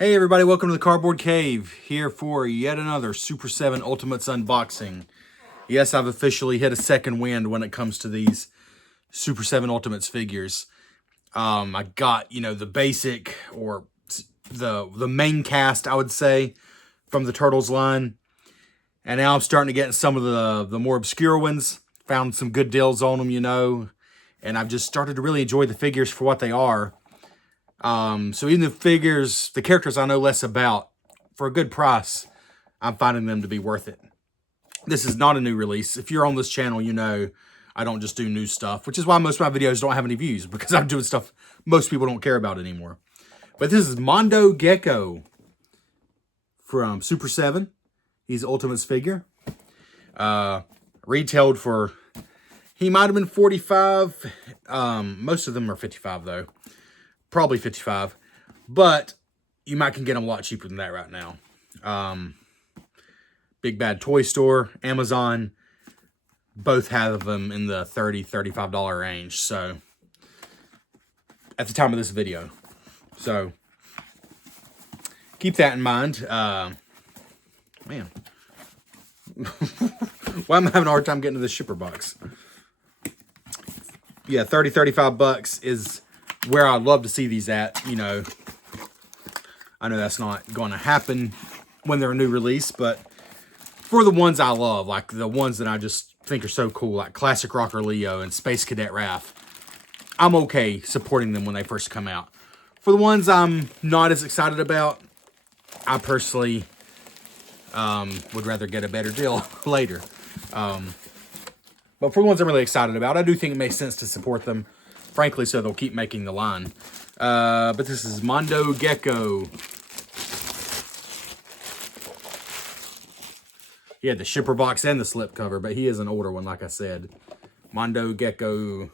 Hey everybody, welcome to the Cardboard Cave, here for yet another Super 7 Ultimates unboxing. Yes, I've officially hit a second wind when it comes to these Super 7 Ultimates figures. I got, the basic, or the main cast, I would say, from the Turtles line. And now I'm starting to get some of the more obscure ones. Found some good deals on them, and I've just started to really enjoy the figures for what they are. So even the characters I know less about, for a good price, I'm finding them to be worth it. This is not a new release. If you're on this channel, you know I don't just do new stuff, which is why most of my videos don't have any views, because I'm doing stuff most people don't care about anymore. But this is Mondo Gecko from Super 7. He's Ultimates figure. Retailed for, he might have been 45. Most of them are 55 though. Probably 55, but you can get them a lot cheaper than that right now. Big Bad Toy Store, Amazon, both have them in the $30, $35 range. So at the time of this video, so keep that in mind. Man, why am I having a hard time getting to the shipper box? Yeah, 30, 35 bucks is where I'd love to see these at. I know that's not going to happen when they're a new release, but for the ones I love, like the ones that I just think are so cool, like Classic Rocker Leo and Space Cadet Raph, I'm okay supporting them when they first come out. For the ones I'm not as excited about, I personally would rather get a better deal later. But for the ones I'm really excited about, I do think it makes sense to support them. Frankly, so they'll keep making the line. But this is Mondo Gecko. He had the shipper box and the slip cover, but he is an older one, like I said. Mondo Gecko.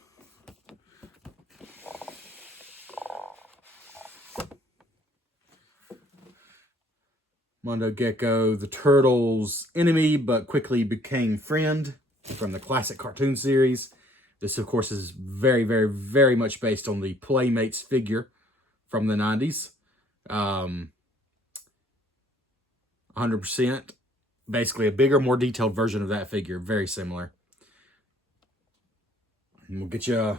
Mondo Gecko, the Turtles' enemy, but quickly became friend from the classic cartoon series. This, of course, is very, very, very much based on the Playmates figure from the 90s. 100%. Basically, a bigger, more detailed version of that figure. Very similar. And we'll get you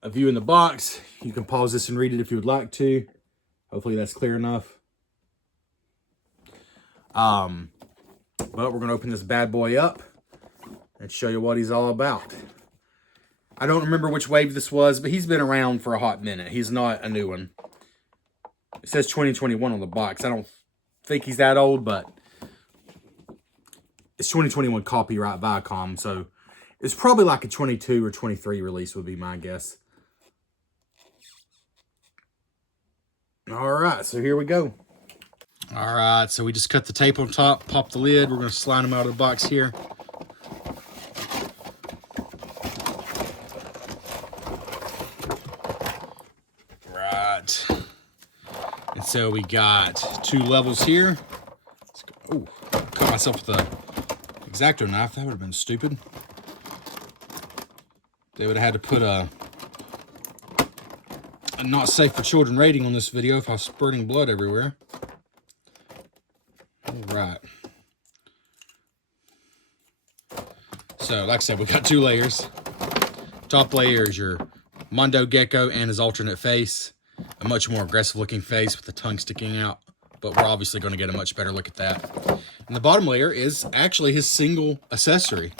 a view in the box. You can pause this and read it if you would like to. Hopefully that's clear enough. But we're going to open this bad boy up and show you what he's all about. I don't remember which wave this was, but he's been around for a hot minute. He's not a new one. It says 2021 on the box. I don't think he's that old, but it's 2021 copyright Viacom, so it's probably like a 22 or 23 release would be my guess. All right, so here we go. All right, so we just cut the tape on top, pop the lid. We're going to slide them out of the box here. And so we got 2 levels here. Oh, caught myself with the X-Acto knife. That would have been stupid. They would have had to put a not safe for children rating on this video if I was spurting blood everywhere. All right. So, like I said, we got 2 layers. Top layer is your Mondo Gecko and his alternate face. A much more aggressive looking face with the tongue sticking out, but we're obviously going to get a much better look at that. And the bottom layer is actually his single accessory,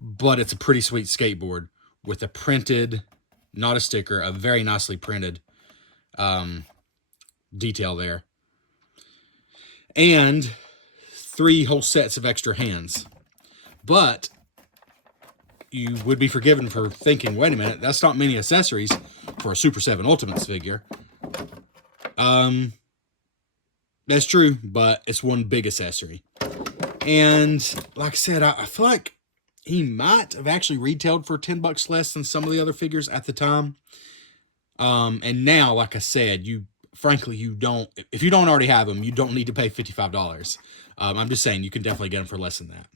but it's a pretty sweet skateboard with a printed, not a sticker, a very nicely printed detail there. And 3 whole sets of extra hands. But you would be forgiven for thinking, wait a minute, that's not many accessories for a Super 7 Ultimates figure. That's true, but it's one big accessory. And like I said, I feel like he might have actually retailed for 10 bucks less than some of the other figures at the time. And now, like I said, frankly, if you don't already have them, you don't need to pay $55. I'm just saying you can definitely get them for less than that.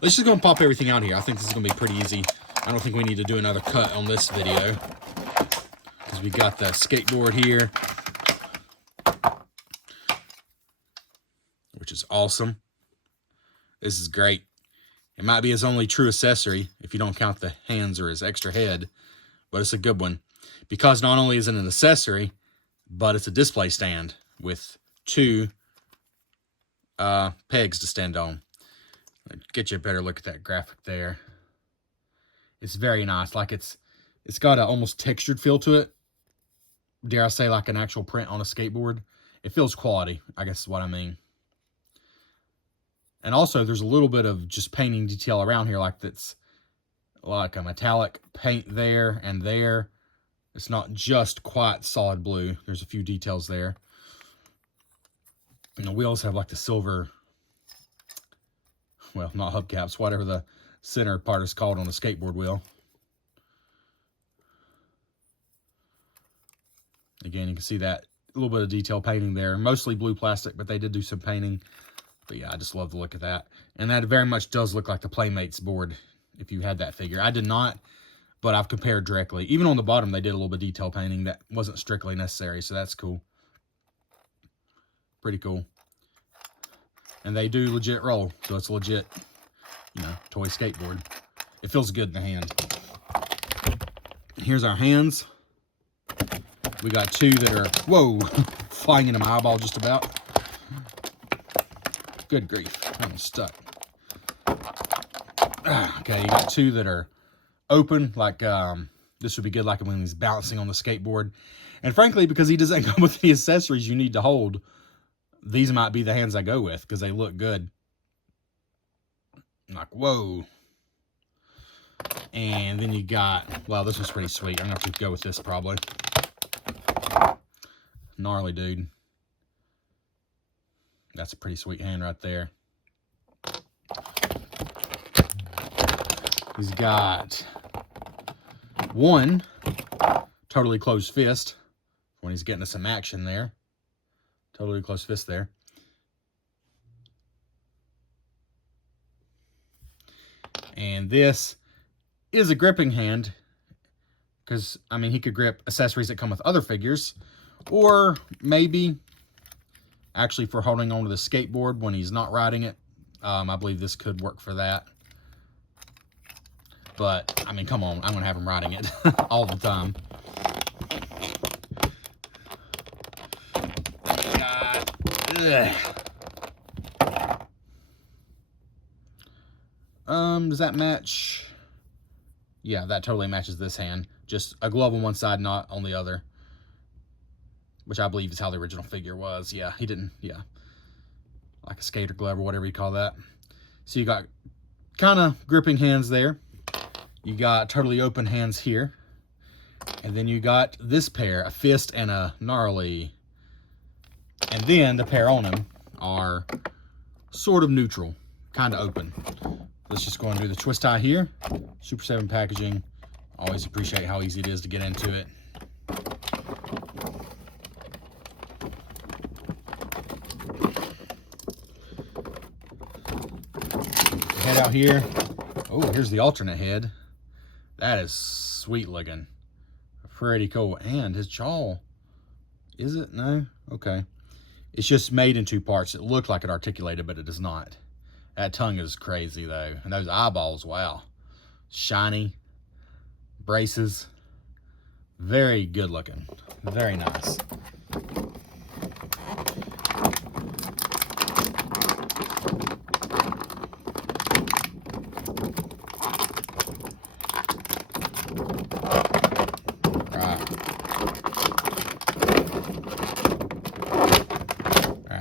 Let's just go and pop everything out here. I think this is going to be pretty easy. I don't think we need to do another cut on this video, because we got the skateboard here. which is awesome. This is great. It might be his only true accessory if you don't count the hands or his extra head, but it's a good one because not only is it an accessory, but it's a display stand with 2 pegs to stand on. Get you a better look at that graphic there. It's very nice. Like it's got an almost textured feel to it. Dare I say, like an actual print on a skateboard. It feels quality, I guess is what I mean. And also, there's a little bit of just painting detail around here, like that's like a metallic paint there and there. It's not just quite solid blue. There's a few details there. And the wheels have like the silver, well, not hubcaps, whatever the center part is called on a skateboard wheel. Again, you can see that a little bit of detail painting there. Mostly blue plastic, but they did do some painting. But yeah, I just love the look of that. And that very much does look like the Playmates board if you had that figure. I did not, but I've compared directly. Even on the bottom, they did a little bit of detail painting that wasn't strictly necessary, so that's cool. Pretty cool. And they do legit roll, so it's legit, you know, toy skateboard. It feels good in the hand. Here's our hands. We got 2 that are, whoa, flying into my eyeball just about. Good grief, I'm stuck. Okay, you got 2 that are open, like this would be good like when he's bouncing on the skateboard. And frankly, because he doesn't come with the accessories you need to hold, these might be the hands I go with because they look good. Like, whoa. And then you got, well, this one's pretty sweet. I'm going to have to go with this probably. Gnarly, dude. That's a pretty sweet hand right there. He's got 1 totally closed fist when he's getting to some action there. Totally closed fist there. And this is a gripping hand because, I mean, he could grip accessories that come with other figures, or maybe actually for holding onto the skateboard when he's not riding it. I believe this could work for that. But, I mean, come on. I'm going to have him riding it all the time. Does that match? Yeah, that totally matches this hand. Just a glove on one side, not on the other. Which I believe is how the original figure was. Yeah, he didn't, yeah. Like a skater glove or whatever you call that. So you got kind of gripping hands there. You got totally open hands here. And then you got this pair, a fist and a gnarly. And then the pair on him are sort of neutral, kind of open. Let's just go and do the twist tie here. Super 7 packaging. Always appreciate how easy it is to get into it. Head out here. Oh, here's the alternate head. That is sweet looking. Pretty cool. And his jaw. Is it? No? Okay. It's just made in 2 parts. It looked like it articulated, but it does not. That tongue is crazy, though. And those eyeballs, wow. Shiny. Braces. Very good looking. Very nice.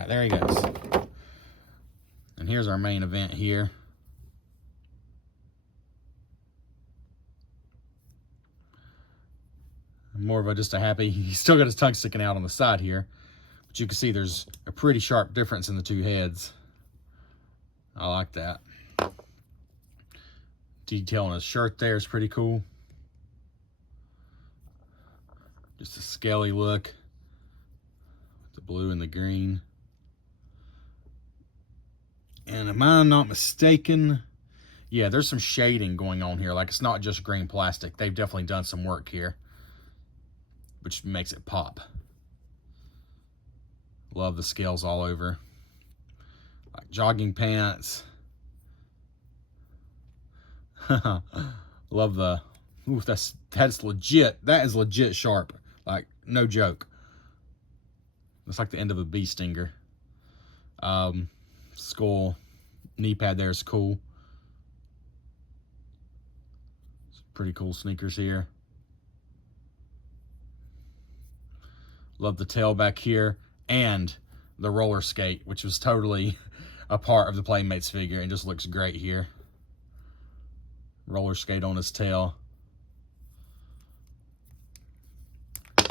There he goes. And here's our main event here. More of just a happy, he's still got his tongue sticking out on the side here. But you can see there's a pretty sharp difference in the 2 heads. I like that. Detail on his shirt there is pretty cool. Just a scaly look. With the blue and the green. And am I not mistaken? Yeah, there's some shading going on here. Like, it's not just green plastic. They've definitely done some work here, which makes it pop. Love the scales all over. like jogging pants. Love the, ooh, that's legit. That is legit sharp. Like, no joke. It's like the end of a bee stinger. Skull knee pad there is cool. Some pretty cool sneakers here. Love the tail back here and the roller skate, which was totally a part of the Playmates figure and just looks great here. Roller skate on his tail.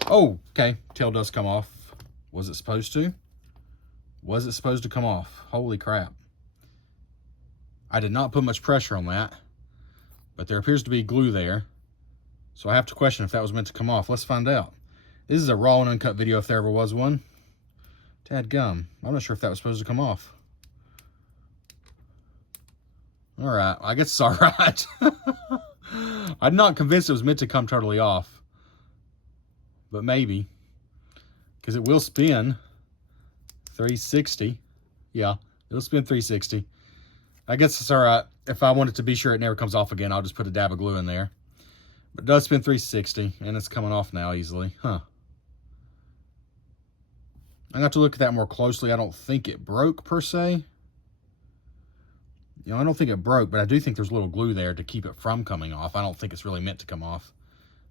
Oh, okay. Tail does come off. Was it supposed to? Was it supposed to come off? Holy crap. I did not put much pressure on that, but there appears to be glue there. So I have to question if that was meant to come off. Let's find out. This is a raw and uncut video if there ever was one. Dadgum. I'm not sure if that was supposed to come off. Alright, I guess it's alright. I'm not convinced it was meant to come totally off. But maybe. Because it will spin 360. Yeah, it'll spin 360. I guess it's alright. If I wanted to be sure it never comes off again, I'll just put a dab of glue in there. But it does spin 360, and it's coming off now easily. Huh. I have to look at that more closely. I don't think it broke, per se. You know, I don't think it broke, but I do think there's a little glue there to keep it from coming off. I don't think it's really meant to come off.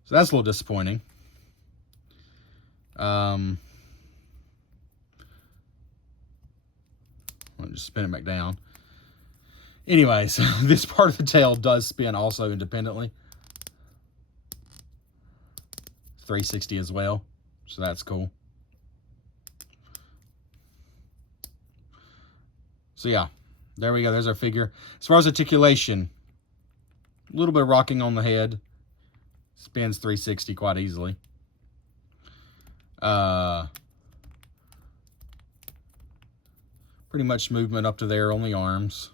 So that's a little disappointing. Let me just spin it back down. Anyways, this part of the tail does spin also independently. 360 as well, so that's cool. So yeah, there we go. There's our figure. As far as articulation, a little bit of rocking on the head. Spins 360 quite easily. Pretty much movement up to there on the arms.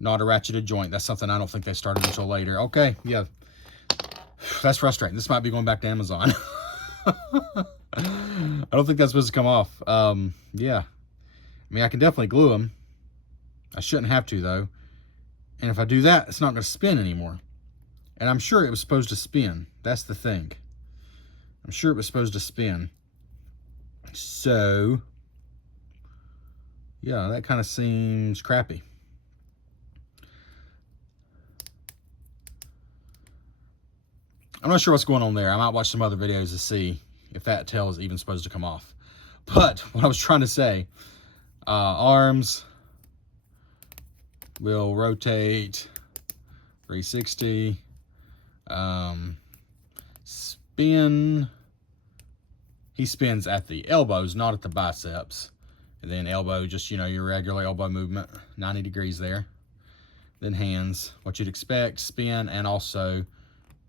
Not a ratcheted joint. That's something I don't think they started until later. Okay, yeah. That's frustrating. This might be going back to Amazon. I don't think that's supposed to come off. Yeah. I mean, I can definitely glue them. I shouldn't have to, though. And if I do that, it's not going to spin anymore. And I'm sure it was supposed to spin. That's the thing. I'm sure it was supposed to spin. So, yeah, that kind of seems crappy. I'm not sure what's going on there. I might watch some other videos to see if that tail is even supposed to come off. But what I was trying to say, arms will rotate 360. Spin. He spins at the elbows, not at the biceps. And then elbow, just, you know, your regular elbow movement, 90 degrees there. Then hands, what you'd expect, spin, and also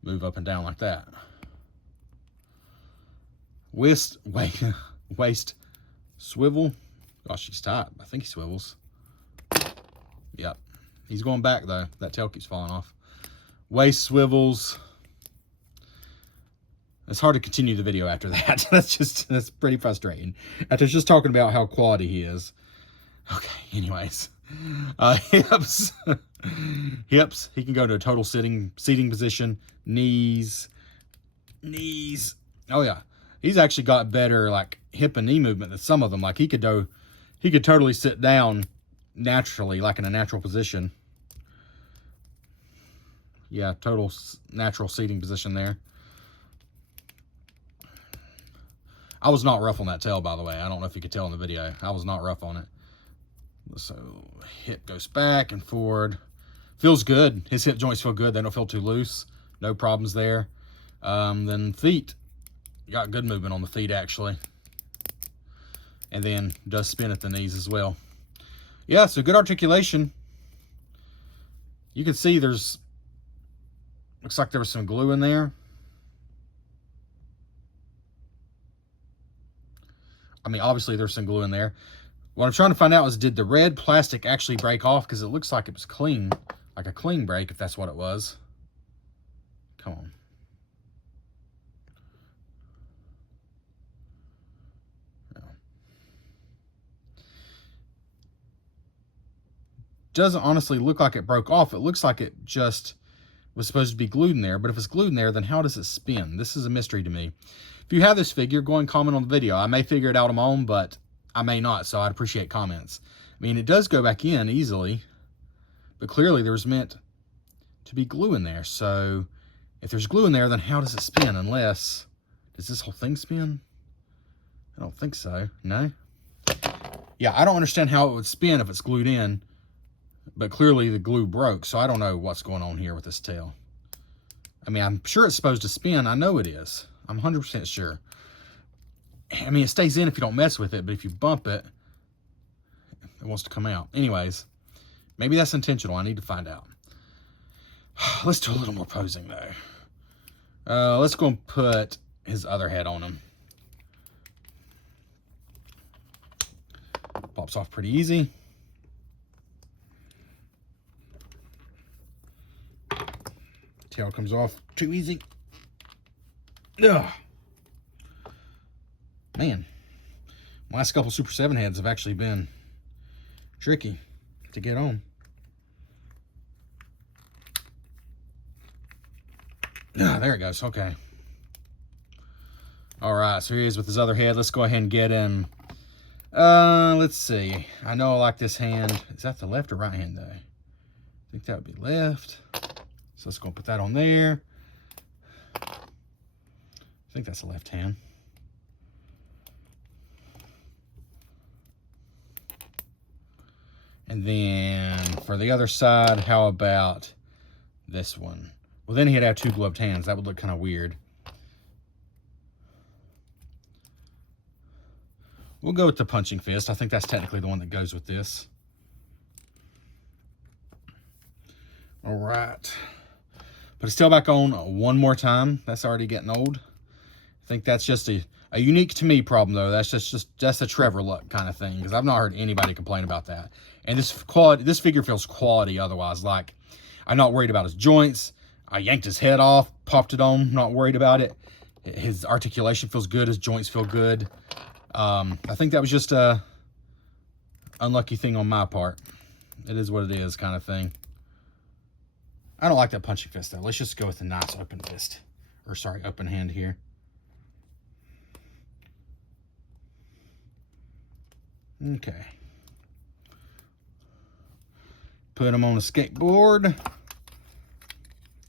move up and down like that. Waist swivel. Gosh, he's tight. I think he swivels. Yep. He's going back, though. That tail keeps falling off. Waist swivels. It's hard to continue the video after that. That's pretty frustrating. After just talking about how quality he is. Okay, anyways. Hips. Hips. He can go to a total seating position. Knees. Oh yeah. He's actually got better like hip and knee movement than some of them. Like he could totally sit down naturally, like in a natural position. Yeah, total natural seating position there. I was not rough on that tail, by the way. I don't know if you could tell in the video. I was not rough on it. So hip goes back and forward. Feels good. His hip joints feel good. They don't feel too loose. No problems there. Then feet. Got good movement on the feet, actually. And then does spin at the knees as well. Yeah, so good articulation. You can see looks like there was some glue in there. I mean, obviously there's some glue in there. What I'm trying to find out is, did the red plastic actually break off? Because it looks like it was clean, like a clean break, if that's what it was. Come on. No. doesn't honestly look like it broke off. It looks like it just was supposed to be glued in there. But if it's glued in there, then how does it spin? This is a mystery to me. If you have this figure, go and comment on the video. I may figure it out on my own, but I may not, so I'd appreciate comments. I mean, it does go back in easily, but clearly there was meant to be glue in there. So if there's glue in there, then how does it spin? Unless, does this whole thing spin? I don't think so. No? Yeah, I don't understand how it would spin if it's glued in, but clearly the glue broke, so I don't know what's going on here with this tail. I mean, I'm sure it's supposed to spin. I know it is. I'm 100% sure. I mean, it stays in if you don't mess with it, but if you bump it, it wants to come out. Anyways, maybe that's intentional. I need to find out. Let's do a little more posing, though. Let's go and put his other head on him. Pops off pretty easy. Tail comes off too easy. Ugh. Man, my last couple Super 7 heads have actually been tricky to get on. Ah, there it goes. Okay. All right, so here he is with his other head. Let's go ahead and get him. Let's see. I know I like this hand. Is that the left or right hand, though? I think that would be left. So let's go and put that on there. I think that's the left hand. And then for the other side, how about this one? Well, then he'd have two gloved hands. That would look kind of weird. We'll go with the punching fist. I think that's technically the one that goes with this. All right. Put his tail back on one more time. That's already getting old. I think that's just a unique to me problem, though. That's just a Trevor look kind of thing, because I've not heard anybody complain about that. And this figure feels quality otherwise. Like, I'm not worried about his joints. I yanked his head off, popped it on, not worried about it. His articulation feels good. His joints feel good. I think that was just a unlucky thing on my part. It is what it is kind of thing. I don't like that punching fist, though. Let's just go with a nice open fist. Or, sorry, open hand here. Okay. Put him on a skateboard.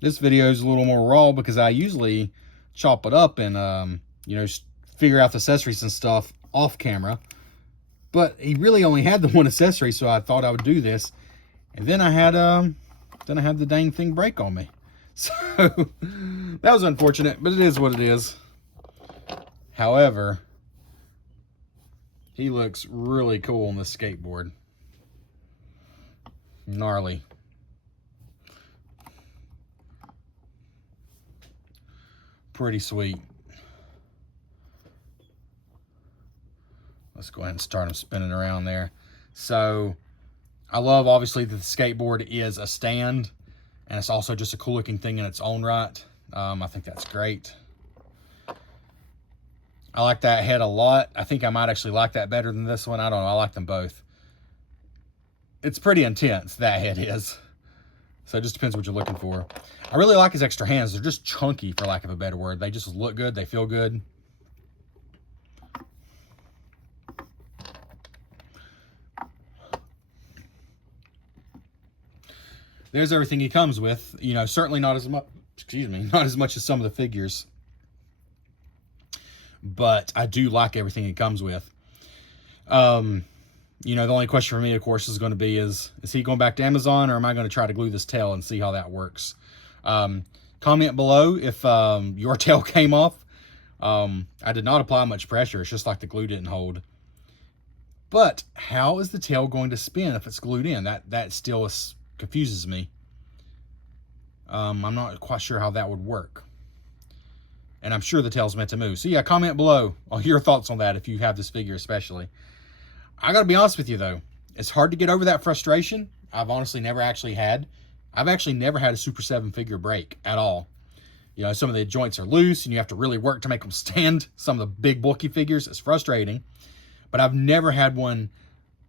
This video is a little more raw because I usually chop it up and, you know, figure out the accessories and stuff off camera. But he really only had the one accessory, so I thought I would do this. And then I had the dang thing break on me. So that was unfortunate, but it is what it is. However, he looks really cool on this skateboard. Gnarly. Pretty sweet. Let's go ahead and start him spinning around there. So I love, obviously, that the skateboard is a stand, and it's also just a cool looking thing in its own right. I think that's great. I like that head a lot. I think I might actually like that better than this one. I don't know. I like them both. It's pretty intense, that head is. So it just depends what you're looking for. I really like his extra hands. They're just chunky, for lack of a better word. They just look good. They feel good. There's everything he comes with. You know, certainly not as much, not as much as some of the figures. But I do like everything he comes with. You know, the only question for me, of course, is going to be, is he going back to Amazon, or am I going to try to glue this tail and see how that works? Comment below if your tail came off. I did not apply much pressure. It's just like the glue didn't hold. But how is the tail going to spin if it's glued in? That still confuses me. I'm not quite sure how that would work. And I'm sure the tail's meant to move. So yeah, comment below on your thoughts on that if you have this figure especially. I gotta be honest with you though, it's hard to get over that frustration. I've honestly never actually had. I've actually never had a Super 7 figure break at all. You know, some of the joints are loose and you have to really work to make them stand. Some of the big bulky figures, it's frustrating. But I've never had one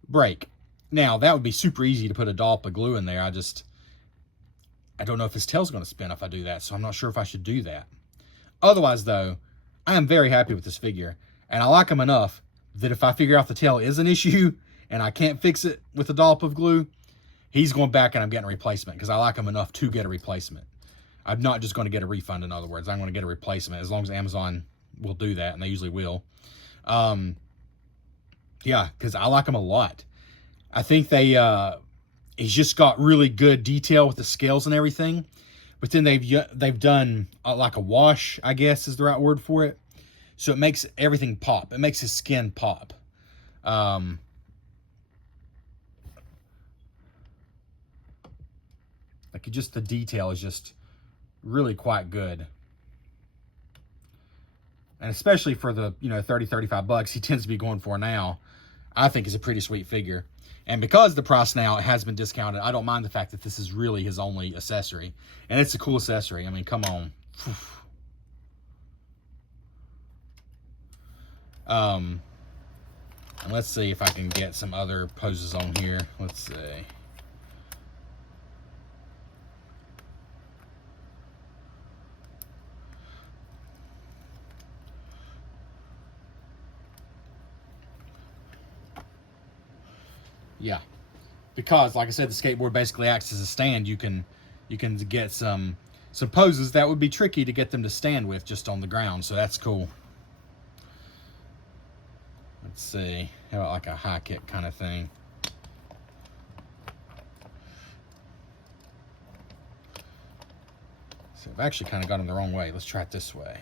break. Now, that would be super easy to put a dollop of glue in there. I don't know if his tail's going to spin if I do that, so I'm not sure if I should do that. Otherwise, though, I am very happy with this figure, and I like him enough that if I figure out the tail is an issue and I can't fix it with a dollop of glue, he's going back and I'm getting a replacement because I like him enough to get a replacement. I'm not just going to get a refund, in other words. I'm going to get a replacement as long as Amazon will do that, and they usually will. Yeah, because I like him a lot. I think he's just got really good detail with the scales and everything. But then they've done like a wash, I guess is the right word for it. So it makes everything pop. It makes his skin pop. Like just the detail is just really quite good. And especially for the, 30, 35 bucks he tends to be going for now, I think is a pretty sweet figure. And because the price now has been discounted, I don't mind the fact that this is really his only accessory. And it's a cool accessory. I mean, come on. And let's see if I can get some other poses on here. Let's see. Yeah, because like I said, the skateboard basically acts as a stand. You can get some poses that would be tricky to get them to stand with just on the ground. So that's cool. Let's see, how about like a high kick kind of thing? So I've actually kind of got him the wrong way. Let's try it this way.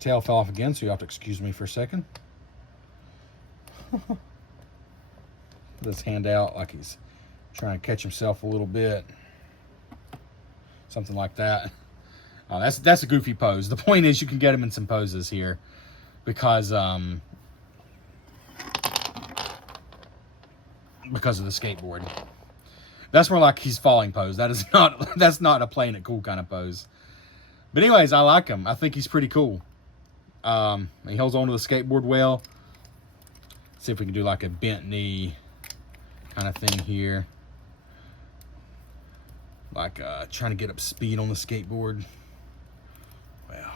Tail fell off again, so you have to excuse me for a second. Put his hand out like he's trying to catch himself a little bit. Something like that. That's a goofy pose. The point is you can get him in some poses here because of the skateboard. That's more like he's falling pose. That's not a playing it cool kind of pose. But anyways, I like him. I think he's pretty cool. He holds onto the skateboard well. Let's see if we can do like a bent knee kind of thing here. Like trying to get up speed on the skateboard. Well,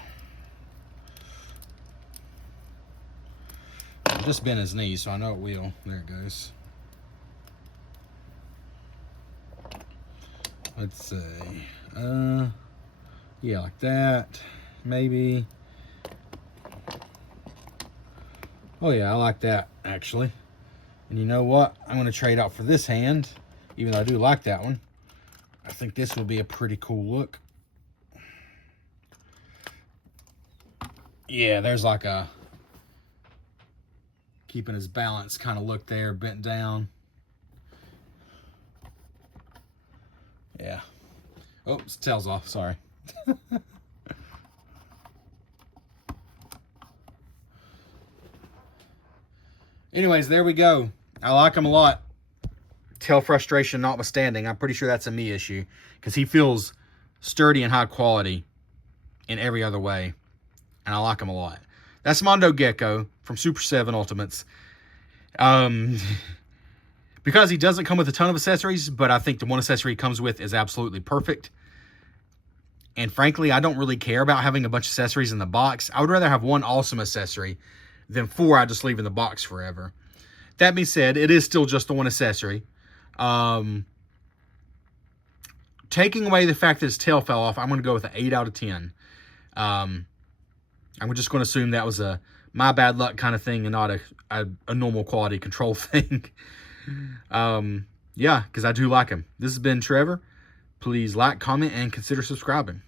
I just bent his knee, so I know it will. There it goes. Let's see. Yeah, like that. Maybe. Oh yeah, I like that, actually. And you know what? I'm going to trade out for this hand, even though I do like that one. I think this will be a pretty cool look. Yeah, there's like a keeping his balance kind of look there, bent down. Yeah. Oh, his tail's off, sorry. Anyways, there we go. I like him a lot. Tail frustration notwithstanding, I'm pretty sure that's a me issue because he feels sturdy and high quality in every other way. And I like him a lot. That's Mondo Gecko from Super 7 Ultimates. Because he doesn't come with a ton of accessories, but I think the one accessory he comes with is absolutely perfect. And frankly, I don't really care about having a bunch of accessories in the box. I would rather have one awesome accessory than 4 I just leave in the box forever. That being said, it is still just the one accessory. Taking away the fact that his tail fell off, I'm going to go with an 8 out of 10. I'm just going to assume that was a my bad luck kind of thing and not a normal quality control thing. Yeah, because I do like him. This has been Trevor. Please like, comment, and consider subscribing.